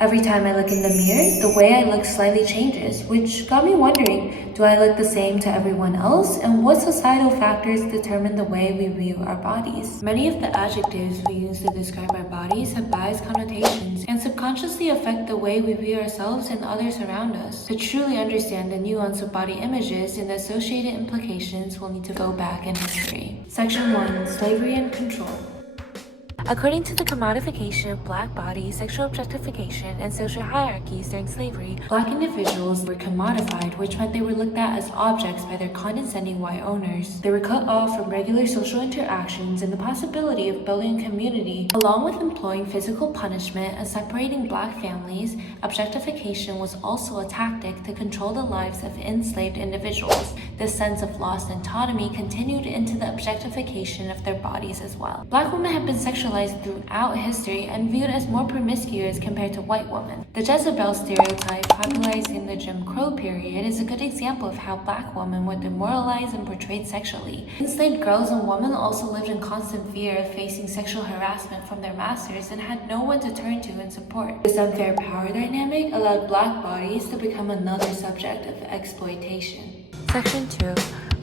Every time I look in the mirror, the way I look slightly changes, which got me wondering, do I look the same to everyone else? And what societal factors determine the way we view our bodies? Many of the adjectives we use to describe our bodies have biased connotations and subconsciously affect the way we view ourselves and others around us. To truly understand the nuance of body images and the associated implications, we'll need to go back in history. Section 1. Slavery and Control. According to the commodification of Black bodies, sexual objectification, and social hierarchies during slavery, Black individuals were commodified, which meant they were looked at as objects by their condescending white owners. They were cut off from regular social interactions and the possibility of building a community. Along with employing physical punishment and separating Black families, objectification was also a tactic to control the lives of enslaved individuals. This sense of lost autonomy continued into the objectification of their bodies as well. Black women have been sexualized throughout history and viewed as more promiscuous compared to white women. The Jezebel stereotype, popularized in the Jim Crow period, is a good example of how Black women were demoralized and portrayed sexually. Enslaved girls and women also lived in constant fear of facing sexual harassment from their masters and had no one to turn to in support. This unfair power dynamic allowed Black bodies to become another subject of exploitation. Section 2.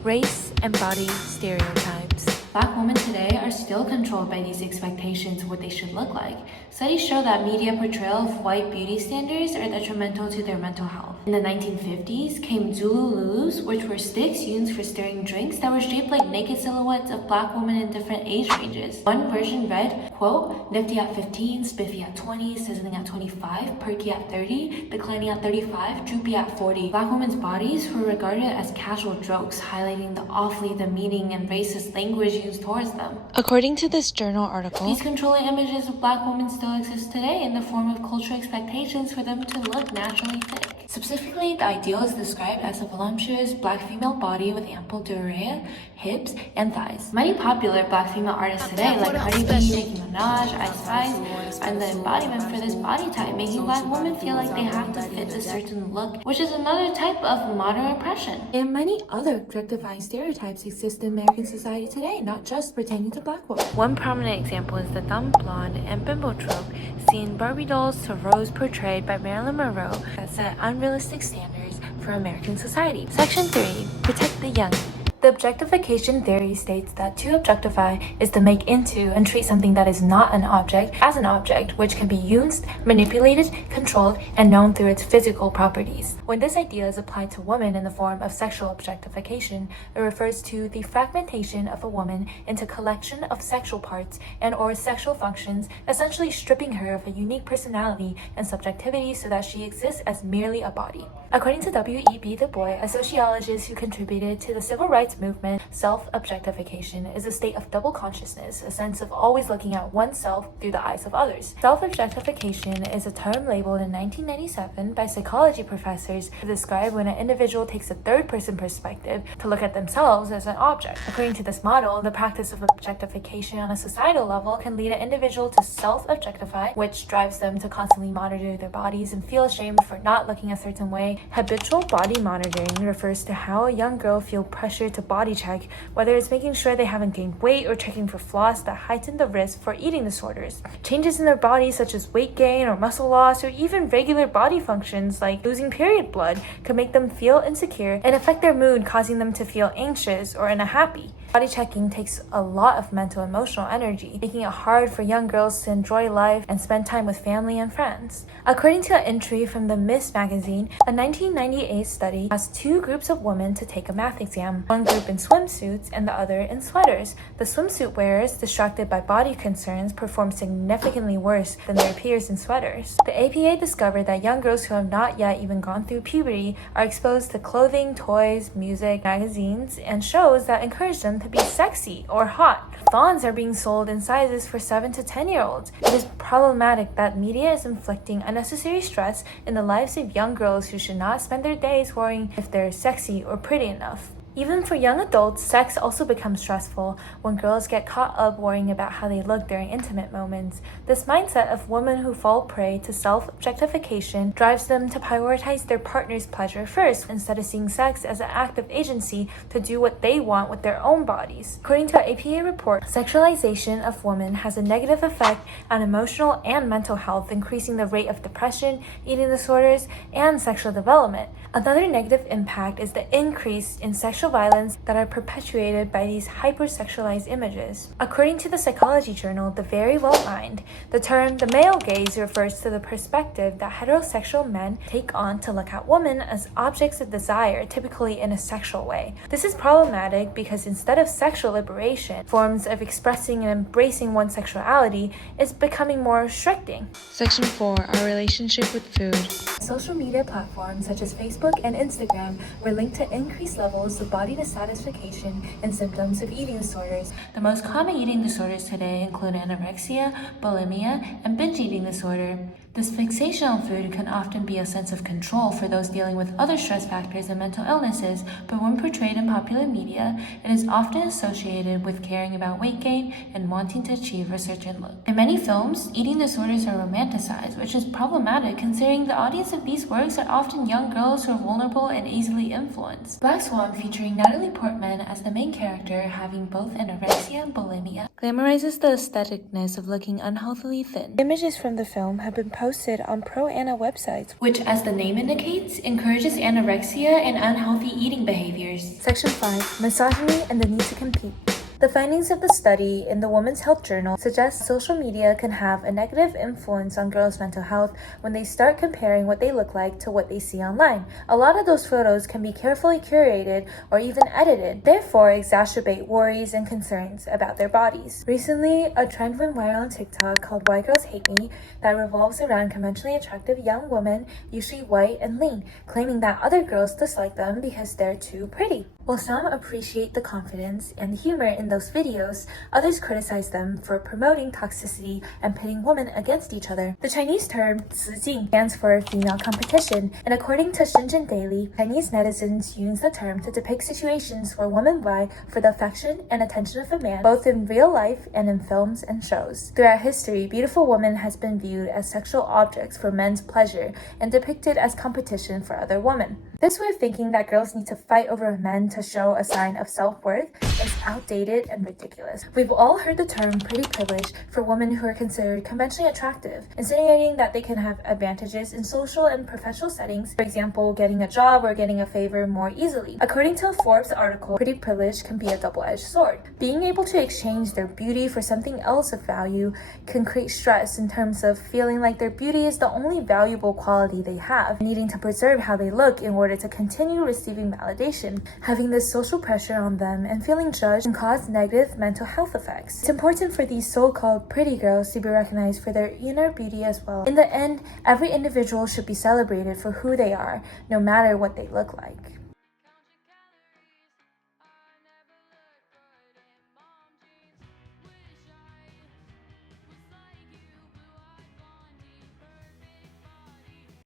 Race and body stereotypes. Black women today are still controlled by these expectations of what they should look like. Studies show that media portrayal of white beauty standards are detrimental to their mental health. In the 1950s came Zulu Lulus, which were sticks used for stirring drinks that were shaped like naked silhouettes of Black women in different age ranges. One version read, quote, nifty at 15, spiffy at 20, sizzling at 25, perky at 30, declining at 35, droopy at 40. Black women's bodies were regarded as casual jokes, highlighting the awfully demeaning and racist language used towards them. According to this journal article, these controlling images of Black women still exist today in the form of cultural expectations for them to look naturally thick. Specifically, the ideal is described as a voluptuous Black female body with ample durae, hips, and thighs. Many popular Black female artists today, like Cardi B, Nicki Minaj, Ice Spice, are the embodiment for this body type, making Black women feel like they have to fit a certain look, which is another type of modern oppression. And many other objectifying stereotypes exist in American society today, not just pertaining to Black women. One prominent example is the dumb blonde and bimbo trope seen in Barbie dolls to Rose portrayed by Marilyn Monroe that set unrealistic standards for American society. Section 3. Protect the young. The objectification theory states that to objectify is to make into and treat something that is not an object as an object, which can be used, manipulated, controlled, and known through its physical properties. When this idea is applied to women in the form of sexual objectification, it refers to the fragmentation of a woman into a collection of sexual parts and or sexual functions, essentially stripping her of a unique personality and subjectivity so that she exists as merely a body. According to W.E.B. Du Bois, a sociologist who contributed to the civil rights movement, self-objectification is a state of double consciousness, a sense of always looking at oneself through the eyes of others. Self-objectification is a term labeled in 1997 by psychology professors to describe when an individual takes a third-person perspective to look at themselves as an object. According to this model, the practice of objectification on a societal level can lead an individual to self-objectify, which drives them to constantly monitor their bodies and feel ashamed for not looking a certain way. Habitual body monitoring refers to how a young girl feels pressure to body check, whether it's making sure they haven't gained weight or checking for flaws that heighten the risk for eating disorders. Changes in their body such as weight gain or muscle loss or even regular body functions like losing period blood can make them feel insecure and affect their mood, causing them to feel anxious or unhappy. Body checking takes a lot of mental and emotional energy, making it hard for young girls to enjoy life and spend time with family and friends. According to an entry from the Miss magazine, a 1998 study asked two groups of women to take a math exam, one group in swimsuits and the other in sweaters. The swimsuit wearers, distracted by body concerns, performed significantly worse than their peers in sweaters. The APA discovered that young girls who have not yet even gone through puberty are exposed to clothing, toys, music, magazines, and shows that encourage them to be sexy or hot. Thongs are being sold in sizes for 7 to 10-year-olds. It is problematic that media is inflicting unnecessary stress in the lives of young girls who should not spend their days worrying if they're sexy or pretty enough. Even for young adults, sex also becomes stressful when girls get caught up worrying about how they look during intimate moments. This mindset of women who fall prey to self-objectification drives them to prioritize their partner's pleasure first instead of seeing sex as an act of agency to do what they want with their own bodies. According to an APA report, sexualization of women has a negative effect on emotional and mental health, increasing the rate of depression, eating disorders, and sexual development. Another negative impact is the increase in sexual violence that are perpetuated by these hypersexualized images. According to the psychology journal The Very Well Mind, the term the male gaze refers to the perspective that heterosexual men take on to look at women as objects of desire, typically in a sexual way. This is problematic because instead of sexual liberation, forms of expressing and embracing one's sexuality is becoming more restricting. Section 4. Our relationship with food. Social media platforms such as Facebook and Instagram were linked to increased levels of body dissatisfaction and symptoms of eating disorders. The most common eating disorders today include anorexia, bulimia, and binge eating disorder. This fixation on food can often be a sense of control for those dealing with other stress factors and mental illnesses, but when portrayed in popular media, it is often associated with caring about weight gain and wanting to achieve a certain look. In many films, eating disorders are romanticized, which is problematic considering the audience of these works are often young girls who are vulnerable and easily influenced. Black Swan, featuring Natalie Portman as the main character having both anorexia and bulimia, glamorizes the aestheticness of looking unhealthily thin. Images from the film have been posted on pro-ana websites, which, as the name indicates, encourages anorexia and unhealthy eating behaviors. Section 5. Misogyny and the need to compete. The findings of the study in the Women's Health Journal suggest social media can have a negative influence on girls' mental health when they start comparing what they look like to what they see online. A lot of those photos can be carefully curated or even edited, therefore exacerbate worries and concerns about their bodies. Recently, a trend went viral on TikTok called Why Girls Hate Me that revolves around conventionally attractive young women, usually white and lean, claiming that other girls dislike them because they're too pretty. While some appreciate the confidence and the humor in those videos, others criticize them for promoting toxicity and pitting women against each other. The Chinese term 雌竞 stands for female competition, and according to Shenzhen Daily, Chinese netizens use the term to depict situations where women vie for the affection and attention of a man, both in real life and in films and shows. Throughout history, beautiful women has been viewed as sexual objects for men's pleasure and depicted as competition for other women. This way of thinking that girls need to fight over men to show a sign of self-worth is outdated and ridiculous. We've all heard the term pretty privilege for women who are considered conventionally attractive, insinuating that they can have advantages in social and professional settings, for example, getting a job or getting a favor more easily. According to a Forbes article, pretty privilege can be a double-edged sword. Being able to exchange their beauty for something else of value can create stress in terms of feeling like their beauty is the only valuable quality they have, needing to preserve how they look in order to continue receiving validation. Having this social pressure on them and feeling judged can cause negative mental health effects. It's important for these so-called pretty girls to be recognized for their inner beauty as well. In the end, every individual should be celebrated for who they are, no matter what they look like.